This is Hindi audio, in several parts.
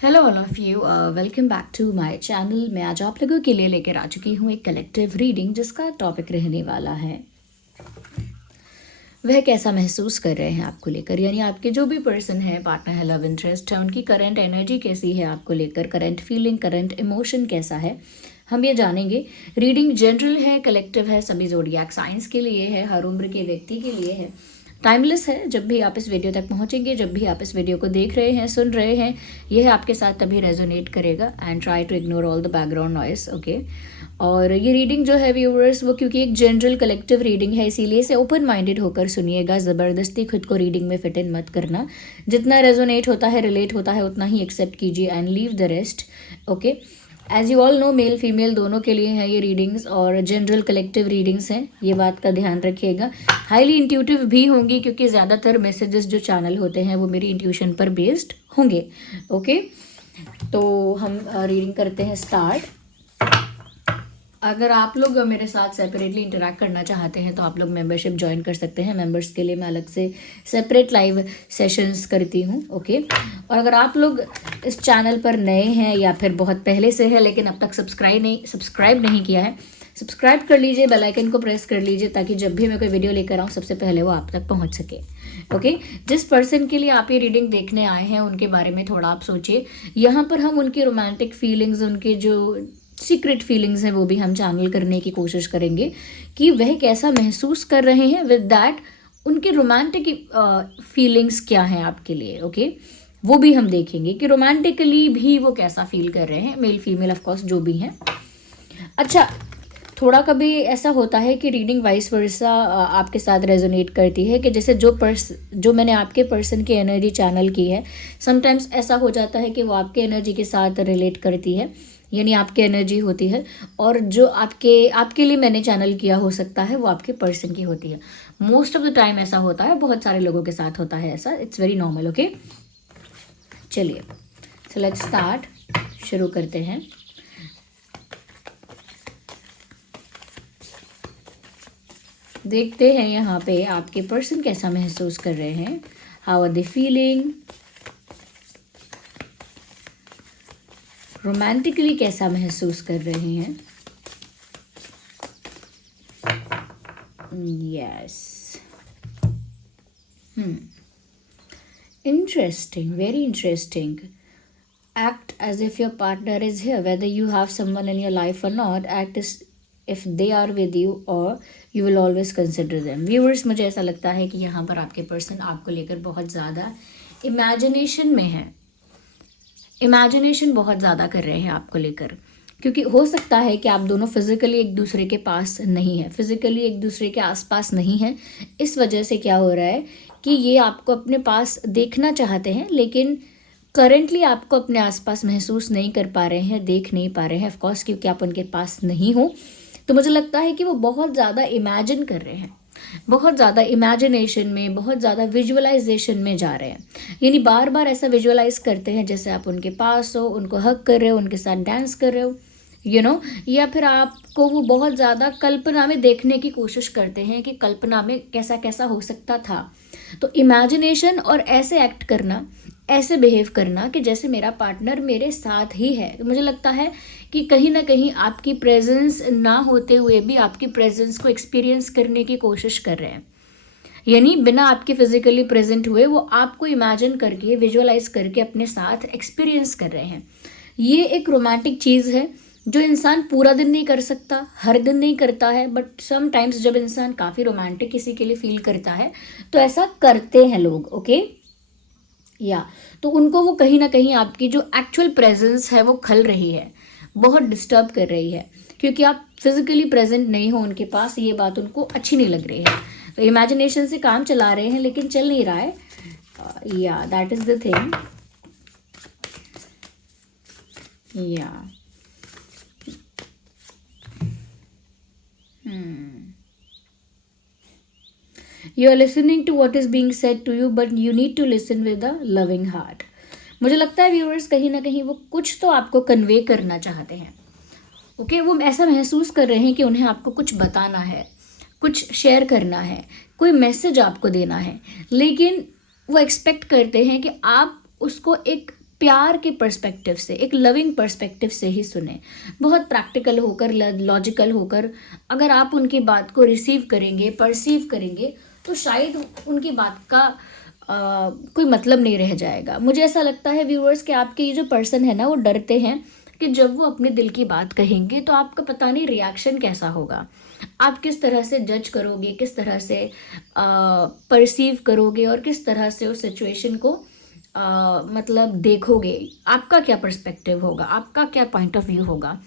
Hello all of you, welcome back to my channel. मैं आज आप लोगों के लिए लेकर आ चुकी हूँ एक कलेक्टिव रीडिंग जिसका टॉपिक रहने वाला है वह कैसा महसूस कर रहे हैं आपको लेकर। यानी आपके जो भी पर्सन है, पार्टनर है, लव इंटरेस्ट है, उनकी करंट एनर्जी कैसी है आपको लेकर, करंट फीलिंग, करंट इमोशन कैसा है, हम ये जानेंगे। रीडिंग जनरल है, कलेक्टिव है, सभी ज़ोडिएक साइंस के लिए है, हर उम्र के व्यक्ति के लिए है, टाइमलेस है। जब भी आप इस वीडियो तक पहुंचेंगे, जब भी आप इस वीडियो को देख रहे हैं, सुन रहे हैं, यह आपके साथ तभी रेजोनेट करेगा। And try to ignore all the background noise, okay. और ये रीडिंग जो है व्यूअर्स, वो क्योंकि एक जनरल कलेक्टिव रीडिंग है, इसीलिए इसे ओपन माइंडेड होकर सुनिएगा। ज़बरदस्ती खुद को रीडिंग में फिट इन मत करना। जितना रेजोनेट होता है, रिलेट होता है, उतना ही एक्सेप्ट कीजिए and leave the rest, okay. As you all know, male female दोनों के लिए हैं ये रीडिंग्स और जनरल कलेक्टिव रीडिंग्स हैं, ये बात का ध्यान रखिएगा। हाईली इंट्यूटिव भी होंगी क्योंकि ज़्यादातर मैसेजेस जो चैनल होते हैं वो मेरी इंट्यूशन पर बेस्ड होंगे, ओके। तो हम रीडिंग करते हैं स्टार्ट। अगर आप लोग मेरे साथ सेपरेटली इंटरेक्ट करना चाहते हैं तो आप लोग मेंबरशिप ज्वाइन कर सकते हैं। मेंबर्स के लिए मैं अलग से सेपरेट लाइव सेशंस करती हूँ, ओके। और अगर आप लोग इस चैनल पर नए हैं या फिर बहुत पहले से है लेकिन अब तक सब्सक्राइब नहीं किया है, सब्सक्राइब कर लीजिए, बेल आइकन को प्रेस कर लीजिए ताकि जब भी मैं कोई वीडियो लेकर आऊँ सबसे पहले वो आप तक पहुँच सके, ओके। जिस पर्सन के लिए आप ये रीडिंग देखने आए हैं उनके बारे में थोड़ा आप सोचिए। यहाँ पर हम उनकी रोमांटिक फीलिंग्स, उनके जो सीक्रेट फीलिंग्स हैं वो भी हम चैनल करने की कोशिश करेंगे कि वह कैसा महसूस कर रहे हैं। विद दैट उनकी रोमांटिक फीलिंग्स क्या हैं आपके लिए, ओके। वो भी हम देखेंगे कि रोमांटिकली भी वो कैसा फील कर रहे हैं, मेल फीमेल ऑफ कोर्स जो भी हैं। अच्छा, थोड़ा कभी ऐसा होता है कि रीडिंग वाइस वर्सा आपके साथ रेजोनेट करती है कि जैसे जो मैंने आपके पर्सन की एनर्जी चैनल की है, समटाइम्स ऐसा हो जाता है कि वो आपके एनर्जी के साथ रिलेट करती है, यानी आपकी एनर्जी होती है, और जो आपके लिए मैंने चैनल किया हो सकता है वो आपके पर्सन की होती है। मोस्ट ऑफ द टाइम ऐसा होता है, बहुत सारे लोगों के साथ होता है ऐसा, इट्स वेरी नॉर्मल, ओके। चलिए, सो लेट्स स्टार्ट, शुरू करते हैं। देखते हैं यहाँ पे आपके पर्सन कैसा महसूस कर रहे हैं। How are they feeling, romantically कैसा महसूस कर रहे हैं। Yes, interesting, very interesting. Act as if your partner is here, whether you have someone in your life or not. Act as if they are with you or you will always consider them. Viewers, मुझे ऐसा लगता है कि यहाँ पर आपके पर्सन आपको लेकर बहुत ज़्यादा इमेजिनेशन में है, इमेजिनेशन बहुत ज़्यादा कर रहे हैं आपको लेकर, क्योंकि हो सकता है कि आप दोनों फिजिकली एक दूसरे के पास नहीं है, फिजिकली एक दूसरे के आसपास नहीं है। इस वजह से क्या हो रहा है कि ये आपको अपने पास देखना चाहते हैं लेकिन करेंटली आपको अपने आसपास महसूस नहीं कर पा रहे हैं, देख नहीं पा रहे हैं, ऑफकोर्स क्योंकि आप उनके पास नहीं हो। तो मुझे लगता है कि वो बहुत ज़्यादा इमेजिन कर रहे हैं, बहुत ज़्यादा इमेजिनेशन में, बहुत ज़्यादा विजुअलाइजेशन में जा रहे हैं। यानी बार बार ऐसा विजुअलाइज करते हैं जैसे आप उनके पास हो, उनको हग कर रहे हो, उनके साथ डांस कर रहे हो, या फिर आपको वो बहुत ज़्यादा कल्पना में देखने की कोशिश करते हैं कि कल्पना में कैसा कैसा हो सकता था। तो इमेजिनेशन और ऐसे एक्ट करना, ऐसे बिहेव करना कि जैसे मेरा पार्टनर मेरे साथ ही है। तो मुझे लगता है कि कहीं ना कहीं आपकी प्रेजेंस ना होते हुए भी आपकी प्रेजेंस को एक्सपीरियंस करने की कोशिश कर रहे हैं, यानी बिना आपके फिजिकली प्रेजेंट हुए वो आपको इमेजिन करके, विजुअलाइज करके अपने साथ एक्सपीरियंस कर रहे हैं। ये एक रोमांटिक चीज़ है जो इंसान पूरा दिन नहीं कर सकता, हर दिन नहीं करता है, बट समटाइम्स जब इंसान काफ़ी रोमांटिक किसी के लिए फील करता है तो ऐसा करते हैं लोग, ओके। तो उनको वो कहीं ना कहीं आपकी जो एक्चुअल प्रेजेंस है वो खल रही है, बहुत डिस्टर्ब कर रही है, क्योंकि आप फिजिकली प्रेजेंट नहीं हो उनके पास। ये बात उनको अच्छी नहीं लग रही है, तो इमेजिनेशन से काम चला रहे हैं लेकिन चल नहीं रहा है। That is the thing. You are listening to what is being said to you, but you need to listen with a loving heart. मुझे लगता है व्यूअर्स कहीं ना कहीं वो कुछ तो आपको कन्वे करना चाहते हैं, ओके। वो ऐसा महसूस कर रहे हैं कि उन्हें आपको कुछ बताना है, कुछ शेयर करना है, कोई मैसेज आपको देना है, लेकिन वो एक्सपेक्ट करते हैं कि आप उसको एक प्यार के पर्सपेक्टिव से, एक लविंग पर्सपेक्टिव से ही सुने, बहुत प्रैक्टिकल होकर, लॉजिकल होकर अगर आप उनकी बात को रिसीव करेंगे, परसीव करेंगे, तो शायद उनकी बात का कोई मतलब नहीं रह जाएगा। मुझे ऐसा लगता है व्यूअर्स कि आपके ये जो पर्सन है ना, वो डरते हैं कि जब वो अपने दिल की बात कहेंगे तो आपका पता नहीं रिएक्शन कैसा होगा, आप किस तरह से जज करोगे, किस तरह से परसीव करोगे और किस तरह से उस सिचुएशन को मतलब देखोगे, आपका क्या पर्सपेक्टिव होगा, आपका क्या पॉइंट ऑफ व्यू होगा।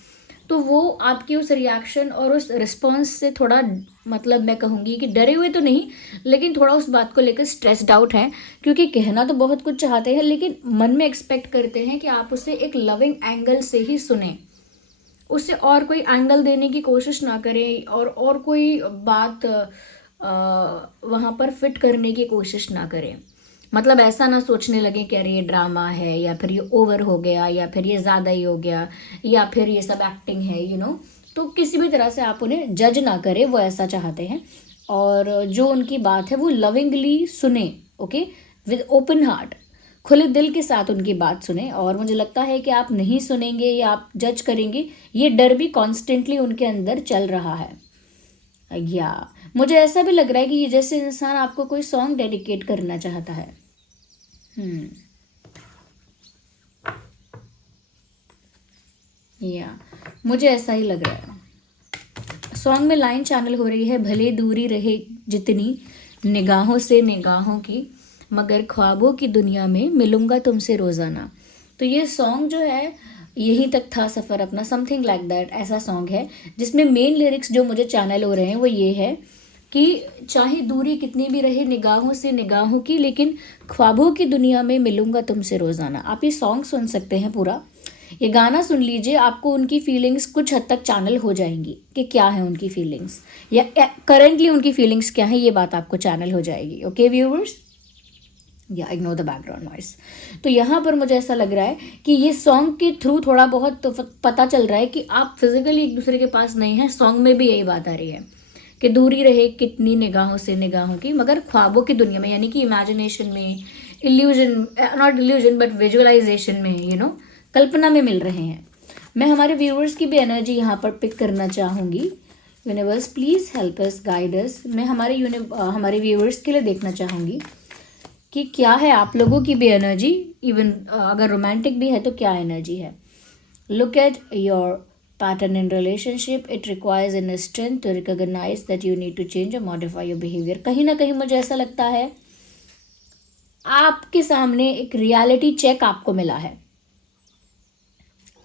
तो वो आपके उस रिएक्शन और उस रिस्पॉन्स से थोड़ा, मतलब मैं कहूँगी कि डरे हुए तो नहीं, लेकिन थोड़ा उस बात को लेकर स्ट्रेस्ड आउट है, क्योंकि कहना तो बहुत कुछ चाहते हैं लेकिन मन में एक्सपेक्ट करते हैं कि आप उसे एक लविंग एंगल से ही सुने, उससे और कोई एंगल देने की कोशिश ना करें और कोई बात वहाँ पर फिट करने की कोशिश ना करें। मतलब ऐसा ना सोचने लगे कि अरे ये ड्रामा है, या फिर ये ओवर हो गया, या फिर ये ज़्यादा ही हो गया, या फिर ये सब एक्टिंग है, तो किसी भी तरह से आप उन्हें जज ना करें, वो ऐसा चाहते हैं। और जो उनकी बात है वो लविंगली सुने, ओके, विद ओपन हार्ट, खुले दिल के साथ उनकी बात सुने। और मुझे लगता है कि आप नहीं सुनेंगे या आप जज करेंगे, ये डर भी कॉन्स्टेंटली उनके अंदर चल रहा है। या मुझे ऐसा भी लग रहा है कि ये जैसे इंसान आपको कोई सॉन्ग डेडिकेट करना चाहता है। या मुझे ऐसा ही लग रहा है। सॉन्ग में लाइन चैनल हो रही है, भले दूरी रहे जितनी निगाहों से निगाहों की, मगर ख्वाबों की दुनिया में मिलूंगा तुमसे रोज़ाना। तो ये सॉन्ग जो है, यहीं तक था सफ़र अपना, समथिंग लाइक दैट, ऐसा सॉन्ग है जिसमें मेन लिरिक्स जो मुझे चैनल हो रहे हैं वो ये है कि चाहे दूरी कितनी भी रहे निगाहों से निगाहों की, लेकिन ख्वाबों की दुनिया में मिलूंगा तुमसे रोज़ाना। आप ये सॉन्ग सुन सकते हैं पूरा, ये गाना सुन लीजिए, आपको उनकी फीलिंग्स कुछ हद तक चैनल हो जाएंगी कि क्या है उनकी फीलिंग्स, या करेंटली उनकी फीलिंग्स क्या है, ये बात आपको चैनल हो जाएगी। ओके व्यूअर्स, या इग्नोर द बैकग्राउंड नॉइस। तो यहाँ पर मुझे ऐसा लग रहा है कि ये सॉन्ग के थ्रू थोड़ा बहुत तो पता चल रहा है कि आप फिजिकली एक दूसरे के पास नहीं हैं। सॉन्ग में भी यही बात आ रही है कि दूरी रहे कितनी निगाहों से निगाहों की, मगर ख्वाबों की दुनिया में, यानी कि इमेजिनेशन में, illusion, not illusion but visualization में, कल्पना में मिल रहे हैं। मैं हमारे व्यूअर्स की भी एनर्जी यहाँ पर पिक करना चाहूँगी। Universe please help us, guide us. मैं हमारे व्यूअर्स के लिए देखना चाहूँगी कि क्या है आप लोगों की भी एनर्जी, इवन अगर रोमांटिक भी है तो क्या एनर्जी है। Look at your pattern in relationship, it requires in strength to recognize that you need to change और मॉडिफाई योर बिहेवियर। कहीं ना कहीं मुझे ऐसा लगता है आपके सामने एक रियलिटी चेक आपको मिला है।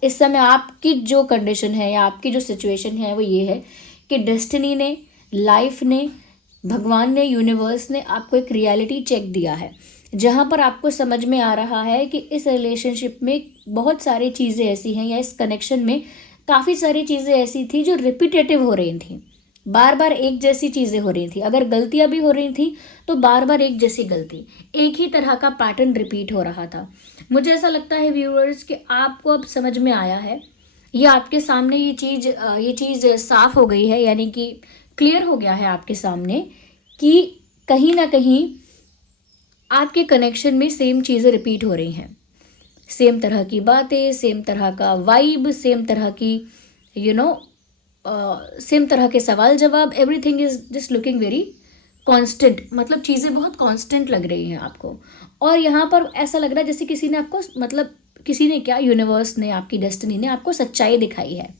इस समय आपकी जो कंडीशन है या आपकी जो सिचुएशन है वो ये है कि डेस्टिनी ने, लाइफ ने, भगवान ने, यूनिवर्स ने आपको एक रियलिटी चेक दिया है, जहाँ पर आपको समझ में आ रहा है कि इस रिलेशनशिप में बहुत सारी चीज़ें ऐसी हैं, या इस कनेक्शन में काफ़ी सारी चीज़ें ऐसी थी जो रिपीटेटिव हो रही थी, बार बार एक जैसी चीज़ें हो रही थी। अगर गलतियाँ भी हो रही थी तो बार बार एक जैसी गलती, एक ही तरह का पैटर्न रिपीट हो रहा था। मुझे ऐसा लगता है व्यूअर्स कि आपको अब समझ में आया है, या आपके सामने ये चीज़ साफ हो गई है, यानी कि क्लियर हो गया है आपके सामने कि कहीं ना कहीं आपके कनेक्शन में सेम चीज़ें रिपीट हो रही हैं, सेम तरह की बातें, सेम तरह का वाइब, सेम तरह की सेम तरह के सवाल जवाब, everything is just looking very constant. मतलब चीज़ें बहुत कांस्टेंट लग रही हैं आपको, और यहाँ पर ऐसा लग रहा है जैसे किसी ने आपको, मतलब किसी ने क्या, यूनिवर्स ने, आपकी डेस्टिनी ने आपको सच्चाई दिखाई है।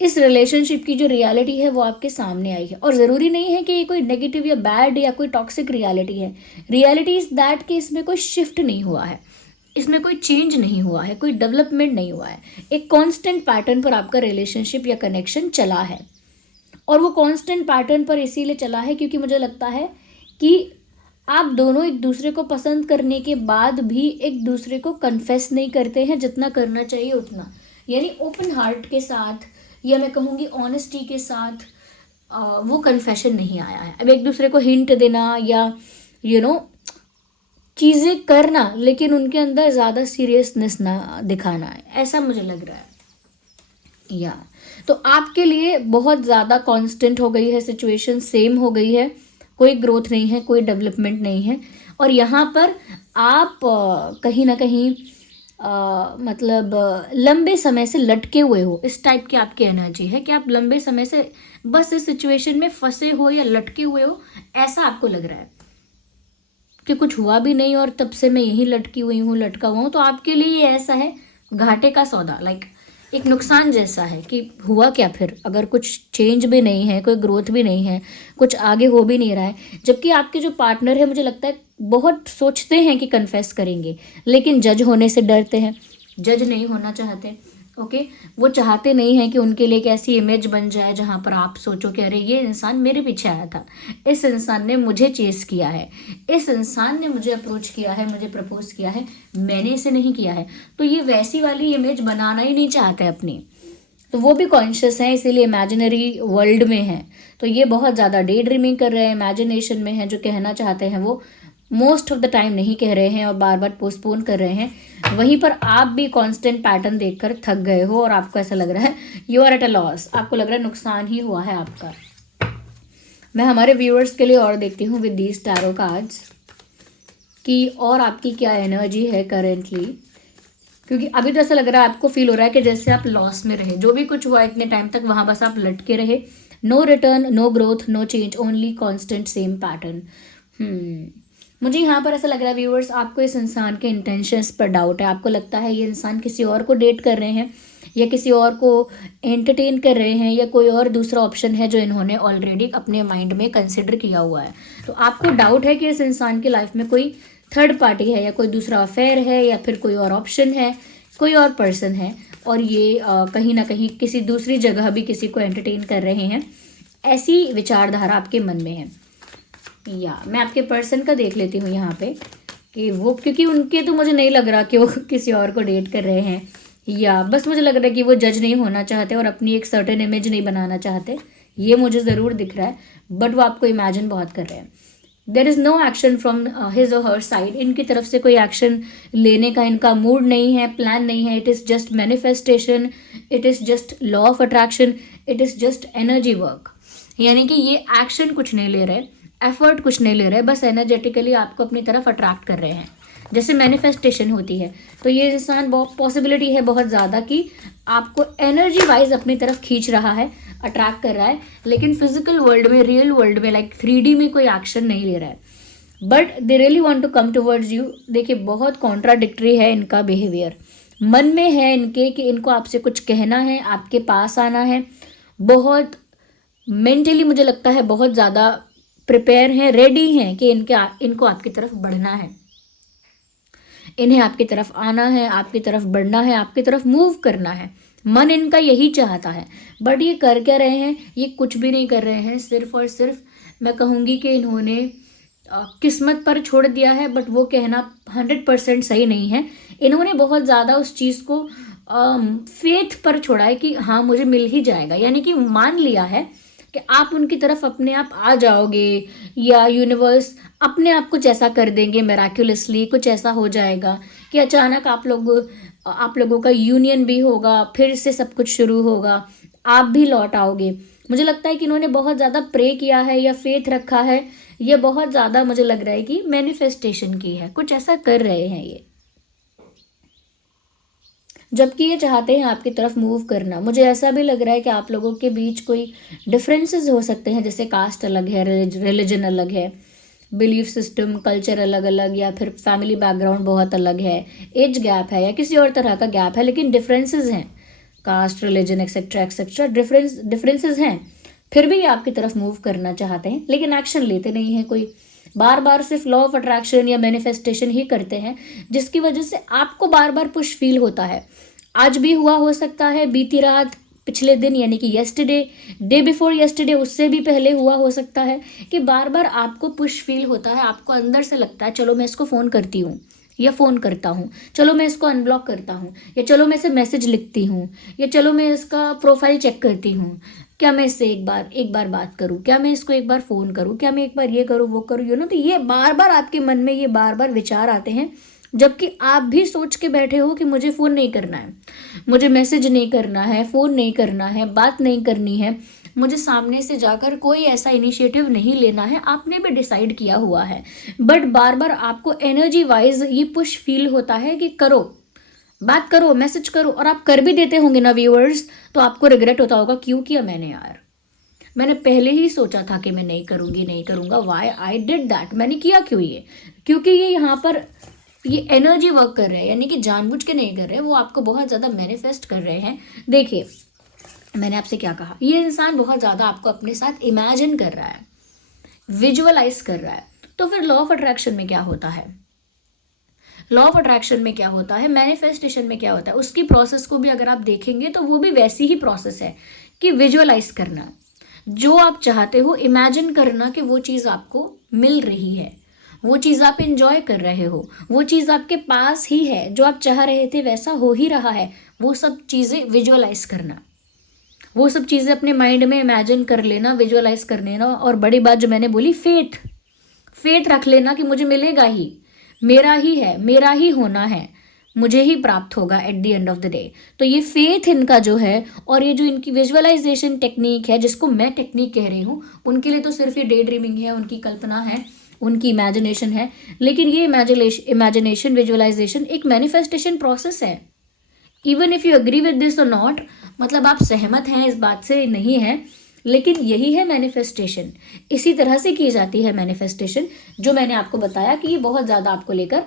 इस रिलेशनशिप की जो रियलिटी है वो आपके सामने आई है, और ज़रूरी नहीं है कि ये कोई नेगेटिव या बैड या कोई टॉक्सिक रियलिटी है। रियलिटी इज़ दैट कि इसमें कोई शिफ्ट नहीं हुआ है, इसमें कोई चेंज नहीं हुआ है, कोई डेवलपमेंट नहीं हुआ है। एक कांस्टेंट पैटर्न पर आपका रिलेशनशिप या कनेक्शन चला है, और वो कांस्टेंट पैटर्न पर इसीलिए चला है क्योंकि मुझे लगता है कि आप दोनों एक दूसरे को पसंद करने के बाद भी एक दूसरे को कन्फेस नहीं करते हैं जितना करना चाहिए उतना, यानी ओपन हार्ट के साथ, या मैं कहूँगी ऑनेस्टी के साथ वो कन्फेशन नहीं आया है। अब एक दूसरे को हिंट देना या चीज़ें करना, लेकिन उनके अंदर ज़्यादा सीरियसनेस ना दिखाना है, ऐसा मुझे लग रहा है। या तो आपके लिए बहुत ज़्यादा कांस्टेंट हो गई है सिचुएशन, सेम हो गई है, कोई ग्रोथ नहीं है, कोई डेवलपमेंट नहीं है। और यहाँ पर आप कहीं ना कहीं मतलब लंबे समय से लटके हुए हो, इस टाइप की आपकी एनर्जी है कि आप लंबे समय से बस इस सिचुएशन में फंसे हो या लटके हुए हो, ऐसा आपको लग रहा है कि कुछ हुआ भी नहीं और तब से मैं यहीं लटकी हुई हूँ, लटका हुआ हूँ। तो आपके लिए ये ऐसा है घाटे का सौदा, लाइक एक नुकसान जैसा है कि हुआ क्या फिर, अगर कुछ चेंज भी नहीं है, कोई ग्रोथ भी नहीं है, कुछ आगे हो भी नहीं रहा है। जबकि आपके जो पार्टनर है, मुझे लगता है बहुत सोचते हैं कि कन्फेस करेंगे, लेकिन जज होने से डरते हैं, जज नहीं होना चाहते। ओके, वो चाहते नहीं हैं कि उनके लिए एक ऐसी इमेज बन जाए जहाँ पर आप सोचो कि अरे ये इंसान मेरे पीछे आया था, इस इंसान ने मुझे चेस किया है, इस इंसान ने मुझे अप्रोच किया है, मुझे प्रपोज किया है, मैंने इसे नहीं किया है। तो ये वैसी वाली इमेज बनाना ही नहीं चाहते अपनी। तो वो भी कॉन्शियस हैं, इसीलिए इमेजिनरी वर्ल्ड में हैं। तो ये बहुत ज़्यादा डे ड्रीमिंग कर रहे हैं, इमेजिनेशन में हैं, जो कहना चाहते हैं वो मोस्ट ऑफ द टाइम नहीं कह रहे हैं और बार बार पोस्टपोन कर रहे हैं। वहीं पर आप भी कांस्टेंट पैटर्न देखकर थक गए हो और आपको ऐसा लग रहा है you are at a loss, आपको लग रहा है नुकसान ही हुआ है आपका। मैं हमारे व्यूअर्स के लिए और देखती हूँ विद दीज टैरो कार्ड्स कि और आपकी क्या एनर्जी है करेंटली, क्योंकि अभी तो ऐसा लग रहा है, आपको फील हो रहा है कि जैसे आप लॉस में रहे, जो भी कुछ हुआ इतने टाइम तक वहाँ बस आप लटके रहे, no return, no growth, no change, only constant same pattern. मुझे यहाँ पर ऐसा लग रहा है व्यूअर्स, आपको इस इंसान के इंटेंशंस पर डाउट है। आपको लगता है ये इंसान किसी और को डेट कर रहे हैं या किसी और को एंटरटेन कर रहे हैं या कोई और दूसरा ऑप्शन है जो इन्होंने ऑलरेडी अपने माइंड में कंसिडर किया हुआ है। तो आपको डाउट है कि इस इंसान की लाइफ में कोई थर्ड पार्टी है या कोई दूसरा अफेयर है या फिर कोई और ऑप्शन है, कोई और पर्सन है, और ये कहीं ना कहीं किसी दूसरी जगह भी किसी को एंटरटेन कर रहे हैं। ऐसी विचारधारा आपके मन में है। या मैं आपके पर्सन का देख लेती हूँ यहाँ पे कि वो, क्योंकि उनके तो मुझे नहीं लग रहा कि वो किसी और को डेट कर रहे हैं, या बस मुझे लग रहा है कि वो जज नहीं होना चाहते और अपनी एक सर्टेन इमेज नहीं बनाना चाहते। ये मुझे ज़रूर दिख रहा है, बट वो आपको इमेजिन बहुत कर रहे हैं। There is no action from his or her side, इनकी तरफ से कोई एक्शन लेने का इनका मूड नहीं है, प्लान नहीं है। It is just manifestation, it is just law of attraction, it is just energy work. यानी कि ये एक्शन कुछ नहीं ले रहे, एफर्ट कुछ नहीं ले रहे, बस एनर्जेटिकली आपको अपनी तरफ अट्रैक्ट कर रहे हैं, जैसे मैनिफेस्टेशन होती है। तो ये इंसान पॉसिबिलिटी है बहुत ज़्यादा कि आपको एनर्जी वाइज अपनी तरफ खींच रहा है, अट्रैक्ट कर रहा है, लेकिन फिजिकल वर्ल्ड में, रियल वर्ल्ड में, लाइक 3D में कोई एक्शन नहीं ले रहा है, but they really want to come towards you. देखिए बहुत कॉन्ट्राडिक्टरी है इनका बिहेवियर, मन में है इनके कि इनको आपसे कुछ कहना है, आपके पास आना है, बहुत मेंटली मुझे लगता है बहुत ज़्यादा प्रिपेयर हैं, रेडी हैं कि इनको आपकी तरफ बढ़ना है, इन्हें आपकी तरफ आना है, आपकी तरफ बढ़ना है, आपकी तरफ मूव करना है। मन इनका यही चाहता है, बट ये कर क्या रहे हैं? ये कुछ भी नहीं कर रहे हैं। सिर्फ और सिर्फ मैं कहूँगी कि इन्होंने किस्मत पर छोड़ दिया है, बट वो कहना 100% सही नहीं है। इन्होंने बहुत ज़्यादा उस चीज़ को फेथ पर छोड़ा है कि हाँ मुझे मिल ही जाएगा, यानी कि मान लिया है कि आप उनकी तरफ अपने आप आ जाओगे या यूनिवर्स अपने आप कुछ ऐसा कर देंगे, मेराक्युलसली कुछ ऐसा हो जाएगा कि अचानक आप लोगों का यूनियन भी होगा, फिर से सब कुछ शुरू होगा, आप भी लौट आओगे। मुझे लगता है कि इन्होंने बहुत ज़्यादा प्रे किया है या फेथ रखा है, या बहुत ज़्यादा मुझे लग रहा है कि मैनिफेस्टेशन की है, कुछ ऐसा कर रहे हैं ये, जबकि ये चाहते हैं आपकी तरफ मूव करना। मुझे ऐसा भी लग रहा है कि आप लोगों के बीच कोई डिफरेंसेस हो सकते हैं, जैसे कास्ट अलग है, रिलीजन अलग है, बिलीफ सिस्टम, कल्चर अलग अलग, या फिर फैमिली बैकग्राउंड बहुत अलग है, एज गैप है या किसी और तरह का गैप है, लेकिन डिफरेंसेस हैं, caste, religion etcetera etcetera, differences हैं, फिर भी ये आपकी तरफ मूव करना चाहते हैं, लेकिन एक्शन लेते नहीं हैं कोई। बार बार सिर्फ लॉ ऑफ अट्रैक्शन या मैनिफेस्टेशन ही करते हैं, जिसकी वजह से आपको बार बार पुश फील होता है। आज भी हुआ हो सकता है, बीती रात, पिछले दिन यानी कि येस्टरडे, डे बिफोर येस्टरडे, उससे भी पहले हुआ हो सकता है कि बार बार आपको पुश फील होता है, आपको अंदर से लगता है चलो मैं इसको फ़ोन करती हूँ या फ़ोन करता हूँ, चलो मैं इसको अनब्लॉक करता हूँ, या चलो मैं इसे मैसेज लिखती हूँ, या चलो मैं इसका प्रोफाइल चेक करती हूँ, क्या मैं इससे एक बार बात करूँ, क्या मैं इसको एक बार फ़ोन करूँ, क्या मैं एक बार ये करूँ वो करूँ, तो ये बार बार आपके मन में ये बार बार विचार आते हैं, जबकि आप भी सोच के बैठे हो कि मुझे फ़ोन नहीं करना है, मुझे मैसेज नहीं करना है, फ़ोन नहीं करना है, बात नहीं करनी है। मुझे सामने से जाकर कोई ऐसा इनिशिएटिव नहीं लेना है, आपने भी डिसाइड किया हुआ है, बट बार बार आपको एनर्जी वाइज ये पुश फील होता है कि करो, बात करो, मैसेज करो, और आप कर भी देते होंगे ना व्यूअर्स, तो आपको रिग्रेट होता होगा, क्यों किया मैंने यार, मैंने पहले ही सोचा था कि मैं नहीं करूँगी, नहीं करूँगा, वाई आई डिड दैट, मैंने किया क्यों ये, क्योंकि ये यहाँ पर ये एनर्जी वर्क कर रहे हैं, यानी कि जानबूझ के नहीं कर रहे हैं, वो आपको बहुत ज़्यादा मैनिफेस्ट कर रहे हैं। देखिए मैंने आपसे क्या कहा, ये इंसान बहुत ज़्यादा आपको अपने साथ इमेजिन कर रहा है, विजुअलाइज कर रहा है। तो फिर लॉ ऑफ अट्रैक्शन में क्या होता है, लॉ ऑफ अट्रैक्शन में क्या होता है, मैनिफेस्टेशन में क्या होता है, उसकी प्रोसेस को भी अगर आप देखेंगे तो वो भी वैसी ही प्रोसेस है कि विजुअलाइज करना, जो आप चाहते हो इमेजिन करना कि वो चीज़ आपको मिल रही है, वो चीज़ आप इंजॉय कर रहे हो, वो चीज़ आपके पास ही है, जो आप चाह रहे थे वैसा हो ही रहा है, वो सब चीज़ें विजुअलाइज करना, वो सब चीज़ें अपने माइंड में इमेजिन कर लेना, विजुअलाइज कर लेना। और बड़ी बात जो मैंने बोली, फेथ, फेथ रख लेना कि मुझे मिलेगा ही, मेरा ही है, मेरा ही होना है, मुझे ही प्राप्त होगा at the end of the day. तो ये फेथ इनका जो है, और ये जो इनकी विजुअलाइजेशन टेक्निक है, जिसको मैं टेक्निक कह रही हूँ, उनके लिए तो सिर्फ ये डे ड्रीमिंग है, उनकी कल्पना है, उनकी इमेजिनेशन है, लेकिन ये इमेजिनेशन विजुअलाइजेशन एक मैनिफेस्टेशन प्रोसेस है। Even if you agree with this और नॉट, मतलब आप सहमत हैं इस बात से नहीं है, लेकिन यही है मैनिफेस्टेशन, इसी तरह से की जाती है मैनिफेस्टेशन, जो मैंने आपको बताया कि ये बहुत ज़्यादा आपको लेकर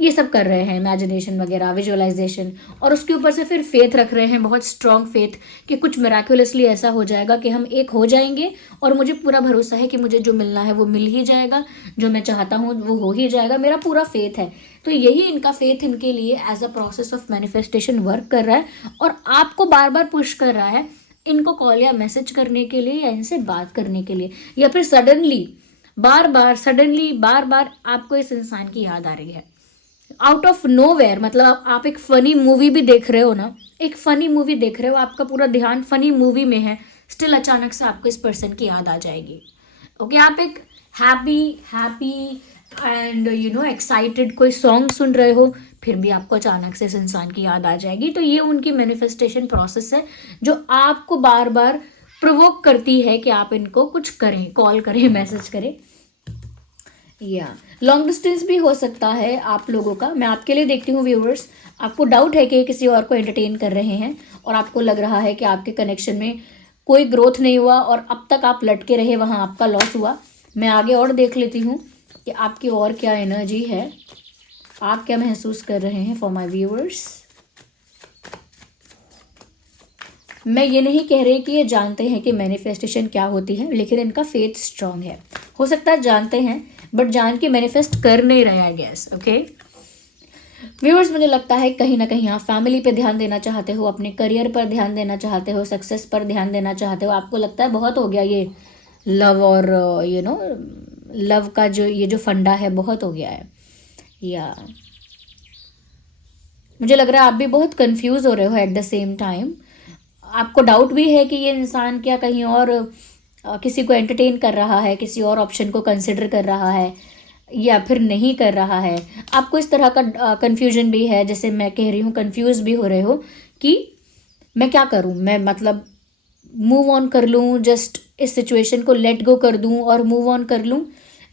ये सब कर रहे हैं, इमेजिनेशन वगैरह, विजुअलाइजेशन, और उसके ऊपर से फिर फेथ रख रहे हैं, बहुत स्ट्रॉन्ग फेथ कि कुछ मिराकुलसली ऐसा हो जाएगा कि हम एक हो जाएंगे, और मुझे पूरा भरोसा है कि मुझे जो मिलना है वो मिल ही जाएगा, जो मैं चाहता हूँ वो हो ही जाएगा, मेरा पूरा फेथ है। तो यही इनका फेथ इनके लिए as a process of manifestation work कर रहा है, और आपको बार बार पुश कर रहा है इनको कॉल या मैसेज करने के लिए, या इनसे बात करने के लिए, या फिर सडनली बार बार आपको इस इंसान की याद आ रही है आउट ऑफ नोवेयर। मतलब आप एक फनी मूवी भी देख रहे हो ना, एक फनी मूवी देख रहे हो, आपका पूरा ध्यान फनी मूवी में है, स्टिल अचानक से आपको इस पर्सन की याद आ जाएगी। ओके, आप एक हैप्पी एंड एक्साइटेड कोई सॉन्ग सुन रहे हो, फिर भी आपको अचानक से इस इंसान की याद आ जाएगी। तो ये उनकी मैनिफेस्टेशन प्रोसेस है, जो आपको बार बार प्रोवोक करती है कि आप इनको कुछ करें, कॉल करें, मैसेज करें। या लॉन्ग डिस्टेंस भी हो सकता है आप लोगों का। मैं आपके लिए देखती हूँ व्यूअर्स, आपको डाउट है कि किसी और को एंटरटेन कर रहे हैं, और आपको लग रहा है कि आपके कनेक्शन में कोई ग्रोथ नहीं हुआ, और अब तक आप लटके रहे, वहाँ आपका लॉस हुआ। मैं आगे और देख लेती हूँ कि आपकी और क्या एनर्जी है, आप क्या महसूस कर रहे हैं फॉर माय व्यूअर्स। मैं ये नहीं कह रही कि ये जानते हैं कि मैनिफेस्टेशन क्या होती है, लेकिन इनका फेथ स्ट्रांग है। हो सकता है जानते हैं, बट जान के मैनिफेस्ट कर नहीं रहे, आई गेस। ओके व्यूअर्स, मुझे लगता है कहीं ना कहीं आप फैमिली पे ध्यान देना चाहते हो, अपने करियर पर ध्यान देना चाहते हो, सक्सेस पर ध्यान देना चाहते हो। आपको लगता है बहुत हो गया ये लव, और लव का जो ये जो फंडा है बहुत हो गया है। या मुझे लग रहा है आप भी बहुत कंफ्यूज हो रहे हो एट द सेम टाइम। आपको डाउट भी है कि ये इंसान क्या कहीं और किसी को एंटरटेन कर रहा है, किसी और ऑप्शन को कंसिडर कर रहा है, या फिर नहीं कर रहा है। आपको इस तरह का कन्फ्यूजन भी है, जैसे मैं कह रही हूँ, कंफ्यूज भी हो रहे हो कि मैं क्या करूँ, मैं मतलब मूव ऑन कर लूँ, जस्ट इस सिचुएशन को लेट गो कर दूँ और मूव ऑन कर लूँ,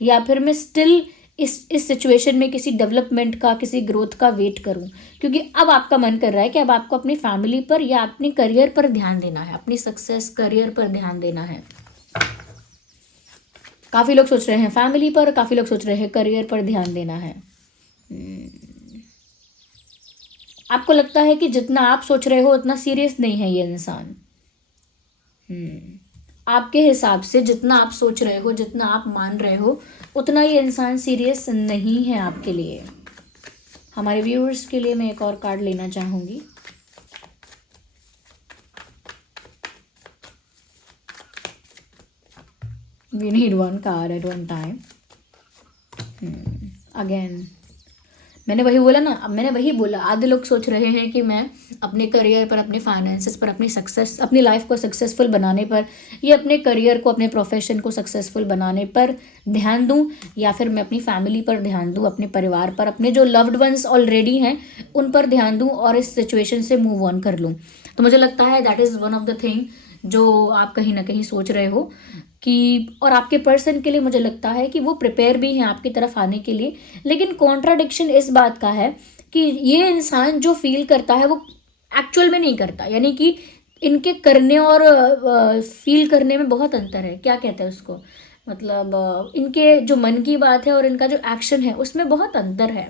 या फिर मैं स्टिल इस सिचुएशन में किसी डेवलपमेंट का, किसी ग्रोथ का वेट करूं। क्योंकि अब आपका मन कर रहा है कि अब आपको अपनी फैमिली पर या अपने करियर पर ध्यान देना है, अपनी सक्सेस करियर पर ध्यान देना है। काफ़ी लोग सोच रहे हैं फैमिली पर, काफ़ी लोग सोच रहे हैं करियर पर ध्यान देना है। आपको लगता है कि जितना आप सोच रहे हो उतना सीरियस नहीं है ये इंसान। आपके हिसाब से जितना आप सोच रहे हो, जितना आप मान रहे हो, उतना ये इंसान सीरियस नहीं है आपके लिए। हमारे व्यूअर्स के लिए मैं एक और कार्ड लेना चाहूँगी। We need one card at one time. Again, मैंने वही बोला, आधे लोग सोच रहे हैं कि मैं अपने करियर पर, अपने फाइनेंसेस पर, अपनी सक्सेस, अपनी लाइफ को सक्सेसफुल बनाने पर, या अपने करियर को, अपने प्रोफेशन को सक्सेसफुल बनाने पर ध्यान दूं, या फिर मैं अपनी फैमिली पर ध्यान दूं, अपने परिवार पर, अपने जो लव्ड वंस ऑलरेडी हैं उन पर ध्यान दूं, और इस सिचुएशन से मूव ऑन कर लूं। तो मुझे लगता है that is one of the thing जो आप कहीं ना कहीं सोच रहे हो कि, और आपके पर्सन के लिए मुझे लगता है कि वो प्रिपेयर भी हैं आपकी तरफ आने के लिए। लेकिन कॉन्ट्राडिक्शन इस बात का है कि ये इंसान जो फील करता है वो एक्चुअल में नहीं करता, यानी कि इनके करने और फील करने में बहुत अंतर है। क्या कहते हैं उसको, मतलब इनके जो मन की बात है और इनका जो एक्शन है उसमें बहुत अंतर है।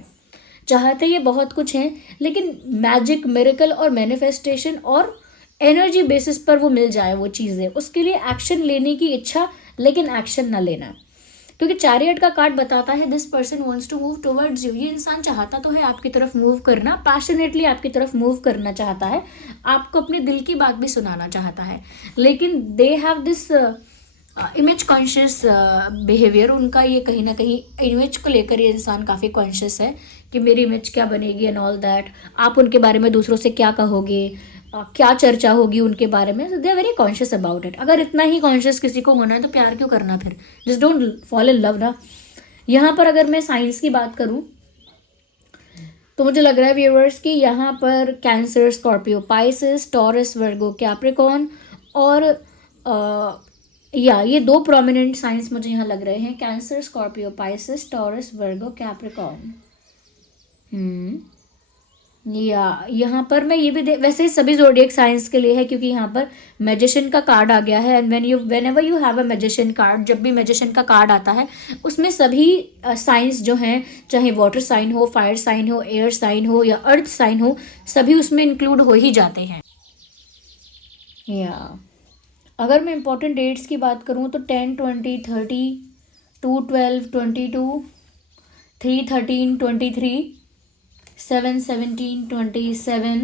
चाहते ये बहुत कुछ हैं, लेकिन मैजिक, मिरेकल और मैनिफेस्टेशन और एनर्जी बेसिस पर वो मिल जाए वो चीज़ें, उसके लिए एक्शन लेने की इच्छा, लेकिन एक्शन ना लेना। क्योंकि चैरियट का कार्ड बताता है this person wants to move towards you. ये इंसान चाहता तो है आपकी तरफ मूव करना, पैशनेटली आपकी तरफ मूव करना चाहता है, आपको अपने दिल की बात भी सुनाना चाहता है, लेकिन they have this image conscious behaviour. उनका ये कहीं ना कहीं इमेज को लेकर ये इंसान काफ़ी कॉन्शियस है कि मेरी इमेज क्या बनेगी एंड ऑल दैट, आप उनके बारे में दूसरों से क्या कहोगे, क्या चर्चा होगी उनके बारे में। They are very conscious about it. अगर इतना ही कॉन्शियस किसी को होना है तो प्यार क्यों करना, फिर just don't fall in love ना। यहाँ पर अगर मैं साइंस की बात करूँ तो मुझे लग रहा है व्यूअर्स कि यहाँ पर कैंसर, स्कॉर्पियो, पाइसिस, टॉरस, वर्गो, कैप्रिकॉर्न और ये दो प्रोमिनेंट साइंस मुझे यहाँ लग रहे हैं, कैंसर, स्कॉर्पियो, पाइसिस, टॉरस, वर्गो, कैप्रिकॉर्न। या यहाँ पर मैं ये भी वैसे सभी ज़ोडिएक साइंस के लिए है, क्योंकि यहाँ पर मैजिशियन का कार्ड आ गया है। And when ever you have a magician card, जब भी मैजिशियन का कार्ड आता है उसमें सभी साइंस जो हैं, चाहे वाटर साइन हो, फायर साइन हो, एयर साइन हो या अर्थ साइन हो, सभी उसमें इंक्लूड हो ही जाते हैं। या अगर मैं इंपॉर्टेंट डेट्स की बात करूँ तो 10, 20, 30, 2, 12, 22, 3, 13, 23, 7, 17, 27,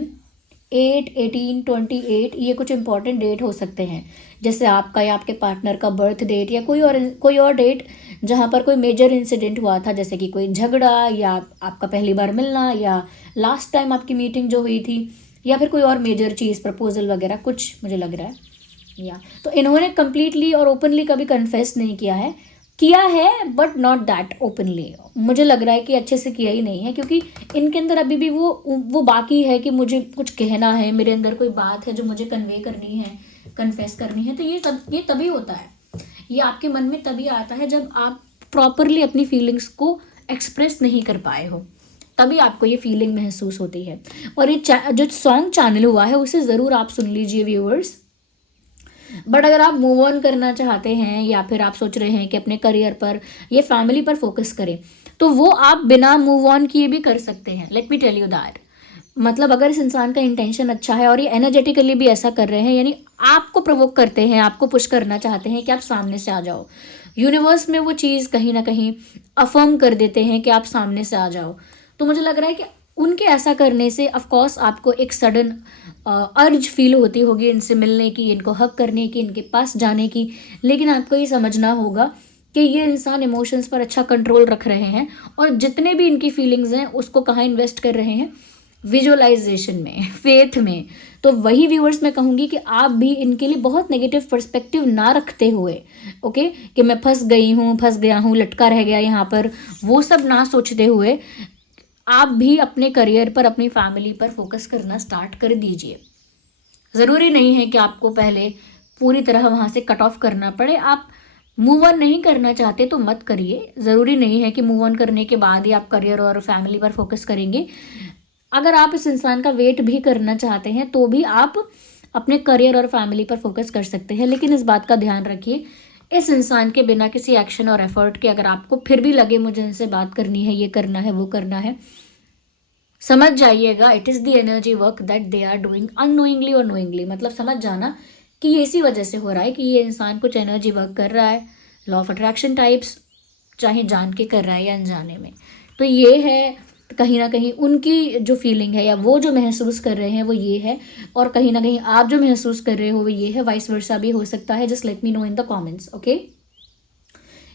8, 18, 28, ये कुछ इंपॉर्टेंट डेट हो सकते हैं। जैसे आपका या आपके पार्टनर का बर्थ डेट या कोई और डेट जहाँ पर कोई मेजर इंसिडेंट हुआ था, जैसे कि कोई झगड़ा या आपका पहली बार मिलना या लास्ट टाइम आपकी मीटिंग जो हुई थी, या फिर कोई और मेजर चीज़, प्रपोजल वगैरह कुछ मुझे लग रहा है। या तो इन्होंने कंप्लीटली और ओपनली कभी कन्फेस नहीं किया है बट नॉट दैट ओपनली। मुझे लग रहा है कि अच्छे से किया ही नहीं है, क्योंकि इनके अंदर अभी भी वो बाकी है कि मुझे कुछ कहना है, मेरे अंदर कोई बात है जो मुझे कन्वे करनी है, कन्फेस करनी है। तो ये तभी होता है, ये आपके मन में तभी आता है जब आप प्रॉपरली अपनी फीलिंग्स को एक्सप्रेस नहीं कर पाए हो, तभी आपको ये फीलिंग महसूस होती है। और ये जो सॉन्ग चैनल हुआ है उसे ज़रूर आप सुन लीजिए व्यूअर्स। बट अगर आप मूव ऑन करना चाहते हैं या फिर आप सोच रहे हैं कि अपने करियर पर या फैमिली पर फोकस करें, तो वो आप बिना मूव ऑन किए भी कर सकते हैं। Let me tell you that. मतलब अगर इस इंसान का इंटेंशन अच्छा है और ये एनर्जेटिकली भी ऐसा कर रहे हैं, यानी आपको प्रोवोक करते हैं, आपको पुश करना चाहते हैं कि आप सामने से आ जाओ, यूनिवर्स में वो चीज़ कहीं ना कहीं अफर्म कर देते हैं कि आप सामने से आ जाओ, तो मुझे लग रहा है कि उनके ऐसा करने से ऑफकोर्स आपको एक सडन अर्ज फील होती होगी इनसे मिलने की, इनको हक करने की, इनके पास जाने की। लेकिन आपको ये समझना होगा कि ये इंसान इमोशंस पर अच्छा कंट्रोल रख रहे हैं और जितने भी इनकी फीलिंग्स हैं उसको कहाँ इन्वेस्ट कर रहे हैं, विजुअलाइजेशन में, फेथ में। तो वही व्यूअर्स मैं कहूँगी कि आप भी इनके लिए बहुत नेगेटिव पर्सपेक्टिव ना रखते हुए, ओके, कि मैं फंस गया हूँ, लटका रह गया यहाँ पर, वो सब ना सोचते हुए आप भी अपने करियर पर, अपनी फैमिली पर फोकस करना स्टार्ट कर दीजिए। ज़रूरी नहीं है कि आपको पहले पूरी तरह वहाँ से कट ऑफ करना पड़े। आप मूव ऑन नहीं करना चाहते तो मत करिए। ज़रूरी नहीं है कि मूव ऑन करने के बाद ही आप करियर और फैमिली पर फोकस करेंगे। अगर आप इस इंसान का वेट भी करना चाहते हैं तो भी आप अपने करियर और फैमिली पर फोकस कर सकते हैं। लेकिन इस बात का ध्यान रखिए, इस इंसान के बिना किसी एक्शन और एफर्ट के अगर आपको फिर भी लगे मुझे इनसे बात करनी है, ये करना है, वो करना है, समझ जाइएगा it is the energy work that they are doing unknowingly और नोइंगली। मतलब समझ जाना कि ये इसी वजह से हो रहा है कि ये इंसान कुछ एनर्जी वर्क कर रहा है, लॉ ऑफ अट्रैक्शन टाइप्स, चाहे जान के कर रहा है या अनजाने में। तो ये है कहीं ना कहीं उनकी जो फीलिंग है या वो जो महसूस कर रहे हैं वो ये है, और कहीं ना कहीं आप जो महसूस कर रहे हो वो ये है, वाइस वर्सा भी हो सकता है। Just let me know in the comments, okay.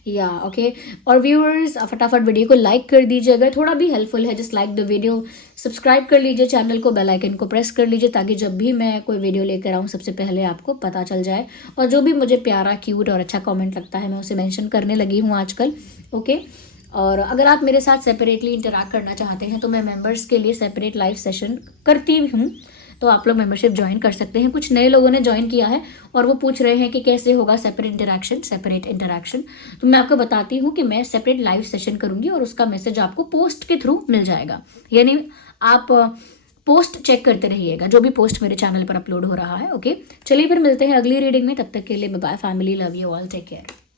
या ओके। और व्यूअर्स फटाफट वीडियो को लाइक कर दीजिए अगर थोड़ा भी हेल्पफुल है, just like the video, subscribe कर लीजिए चैनल को, बेल आइकन को प्रेस कर लीजिए ताकि जब भी मैं कोई वीडियो लेकर आऊँ सबसे पहले आपको पता चल जाए। और जो भी मुझे प्यारा, क्यूट और अच्छा कमेंट लगता है मैं उसे मेंशन करने लगी हूँ आजकल, ओके। और अगर आप मेरे साथ सेपरेटली इंटरैक्ट करना चाहते हैं तो मैं मेंबर्स के लिए सेपरेट लाइव सेशन करती हूँ, तो आप लोग मेंबरशिप ज्वाइन कर सकते हैं। कुछ नए लोगों ने ज्वाइन किया है और वो पूछ रहे हैं कि कैसे होगा सेपरेट इंटरैक्शन। तो मैं आपको बताती हूँ कि मैं सेपरेट लाइव सेशन करूँगी और उसका मैसेज आपको पोस्ट के थ्रू मिल जाएगा। यानी आप पोस्ट चेक करते रहिएगा, जो भी पोस्ट मेरे चैनल पर अपलोड हो रहा है। ओके, चलिए फिर मिलते हैं अगली रीडिंग में। तब तक के लिए bye family, love you all, take care.